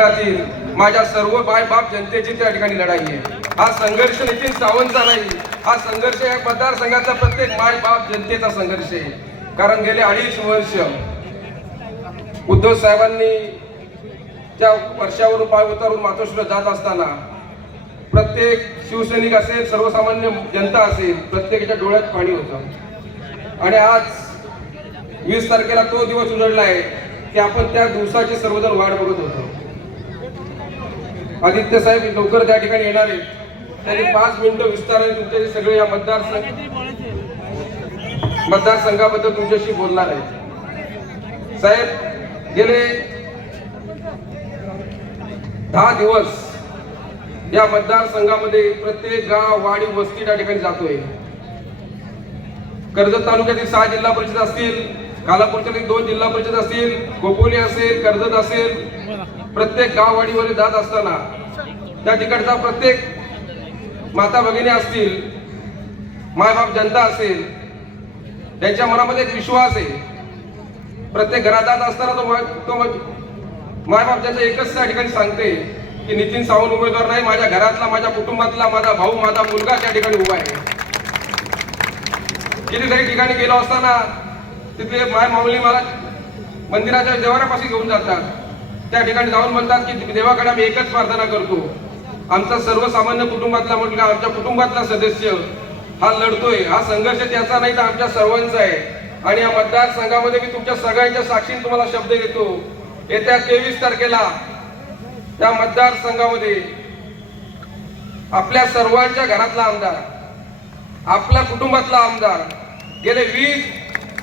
माझ्या सर्व बाय बाप जनतेची त्या ठिकाणी लढाई आहे. हा संघर्ष नितीन सावंतचा नाही हा संघर्ष या मतदारसंघाचा प्रत्येक माय बाप जनतेचा संघर्ष आहे. कारण गेले अडीच वर्ष उद्धव साहेबांनी त्या वर्षावरून पाय उतारून मातोश्रीला जात असताना प्रत्येक शिवसैनिक असेल सर्वसामान्य जनता असेल प्रत्येकाच्या डोळ्यात पाणी होतं. आणि आज वीस तारखेला तो दिवस उजळला आहे की आपण त्या दिवसाची सर्वजण वाट बघत होतो. आदित्य साहेब लवकर त्या ठिकाणी येणार आहेत. त्यांनी पाच मिनिटं विस्ताराने तुमच्याशी सगळे या मतदारसंघ मतदारसंघाबद्दल तुमच्याशी बोलणार आहेत. साहेब गेले दहा दिवस या मतदारसंघामध्ये प्रत्येक गाव वाडी वस्ती त्या ठिकाणी जातोय. कर्जत तालुक्यातील सहा जिल्हा परिषद असतील कालापूरच्या दोन जिल्हा परिषद असतील खोपोली असेल कर्जत असेल प्रत्येक गाववाडीवर जात असताना त्या ठिकाणचा प्रत्येक माता भगिनी असतील मायबाप जनता असेल त्यांच्या मनामध्ये एक विश्वास आहे. प्रत्येक घरात जात असताना तो मा- तो मायबाप जनता एकच त्या ठिकाणी सांगते की नितीन सावंत उमेदवार नाही माझ्या घरातला माझ्या कुटुंबातला माझा भाऊ माझा मुलगा त्या ठिकाणी उभा आहे. कितीतरी ठिकाणी गेलो असताना तिथले माय माऊली मला मंदिराच्या देवाऱ्यापाशी घेऊन जातात. त्या ठिकाणी जाऊन म्हणतात की देवाकडे आम्ही एकच प्रार्थना करतो. आमचा सर्वसामान्य कुटुंबातला मुलगा आमच्या कुटुंबातला सदस्य हा लढतोय. हा संघर्ष त्याचा नाही तर आमच्या सर्वांचा आहे. आणि या मतदारसंघामध्ये मी तुमच्या सगळ्यांच्या साक्षीने तुम्हाला शब्द देतो. येत्या तेवीस तारखेला त्या मतदारसंघामध्ये आपल्या सर्वांच्या घरातला आमदार आपल्या कुटुंबातला आमदार गेले वीस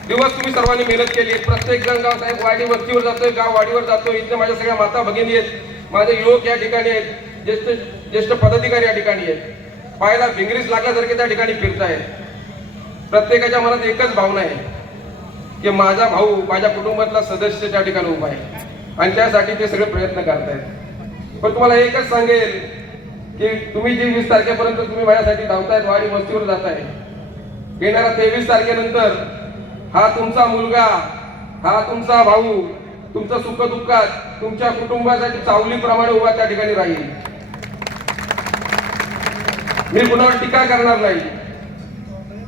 दिवस तुम्ही सर्वांनी मेहनत केली. प्रत्येक जण गाव साहेब वाडी वस्तीवर जातोय गाव वाडीवर जातोय. इथले माझ्या सगळ्या माता भगिनी आहेत. माझे युवक या ठिकाणी आहेत. ज्येष्ठ ज्येष्ठ पदाधिकारी या ठिकाणी आहेत. पायाला भिंगरीस लागल्यासारखे त्या ठिकाणी फिरतायत. प्रत्येकाच्या मनात एकच भावना आहे की माझा भाऊ माझ्या कुटुंबातला सदस्य त्या ठिकाणी उभा आहे. आणि त्यासाठी ते सगळे प्रयत्न करतायत. पण तुम्हाला एकच सांगेल की तुम्ही जी वीस तारखेपर्यंत तुम्ही माझ्यासाठी धावतायत वाडी वस्तीवर जाताय. येणाऱ्या तेवीस तारखेनंतर हा तुमचा मुलगा हा तुमचा भाऊ तुमचं सुख दुःखात तुमच्या कुटुंबासाठी चावलीप्रमाणे उभा त्या ठिकाणी राहील. मी कुणावर टीका करणार नाही.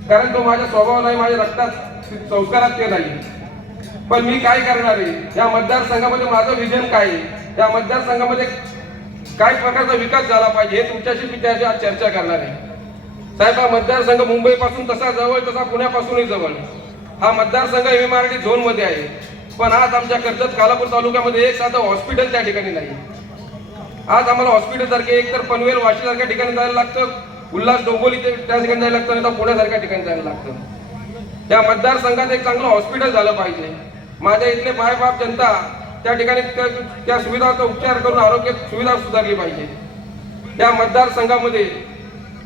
कारण तो माझ्या स्वभाव नाही माझ्या रक्तात संस्कारात ते नाही. पण मी काय करणार आहे? या मतदारसंघामध्ये माझं विजन काय आहे? या मतदारसंघामध्ये काय प्रकारचा विकास झाला पाहिजे हे तुमच्याशी मी त्याची आज चर्चा करणार आहे. साहेब हा मतदारसंघ मुंबईपासून तसा जवळ तसा पुण्यापासूनही जवळ. हा मतदारसंघ एम एम आर डी झोनमध्ये आहे. पण आज आमच्या कर्जत कालापूर तालुक्यामध्ये एक साधं हॉस्पिटल त्या ठिकाणी नाही. आज आम्हाला हॉस्पिटल सारखे एक तर पनवेल वाशीसारख्या ठिकाणी जायला लागतं. उल्हास डोंबोली ते त्या ठिकाणी जायला लागतं नाही तर पुण्यासारख्या ठिकाणी जायला लागतं. त्या मतदारसंघात एक चांगलं हॉस्पिटल झालं पाहिजे. माझ्या इथले मायबाप जनता त्या ठिकाणी त्या- त्या सुविधाचा उपचार करून आरोग्य सुविधा सुधारली पाहिजे. त्या मतदारसंघामध्ये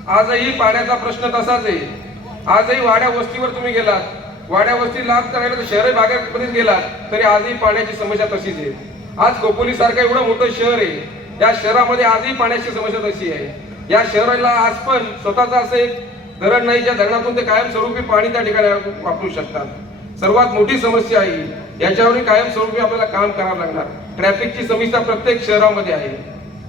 आजही पाण्याचा प्रश्न तसाच आहे. आजही वाड्या वस्तीवर तुम्ही गेलात. वाड्यावस्ती लाभ करायला तर शहरी भागामध्ये गेला तरी आजही पाण्याची समस्या तशीच आहे. आज खोपोली सारखं एवढं मोठं शहर आहे या शहरामध्ये आजही पाण्याची समस्या तशी आहे. या शहराला आज पण स्वतःचं असं एक धरण नाही ज्या धरणातून ते कायमस्वरूपी पाणी त्या ठिकाणी वापरू शकतात. सर्वात मोठी समस्या आहे याच्यावर कायमस्वरूपी आपल्याला काम करावं लागणार. ट्रॅफिकची समस्या प्रत्येक शहरामध्ये आहे.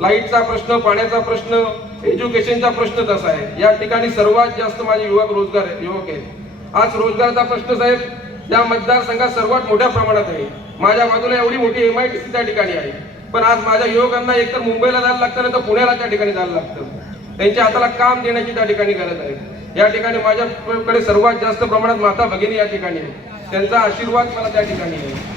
लाईटचा प्रश्न पाण्याचा प्रश्न एज्युकेशनचा प्रश्न तसा आहे. या ठिकाणी सर्वात जास्त माझे युवक रोजगार युवक आहेत. आज रोजगारचा प्रश्न साहेब या मतदारसंघात सर्वात मोठ्या प्रमाणात आहे. माझ्या बाजूला एवढी मोठी एम आय टी सी त्या ठिकाणी आहे. पण आज माझ्या युवकांना एकतर मुंबईला जायला लागतं नाही तर पुण्याला त्या ठिकाणी जायला लागतं. त्यांच्या हाताला काम देण्याची त्या ठिकाणी गरज आहे. या ठिकाणी माझ्याकडे सर्वात जास्त प्रमाणात माता भगिनी या ठिकाणी आहे त्यांचा आशीर्वाद मला त्या ठिकाणी आहे.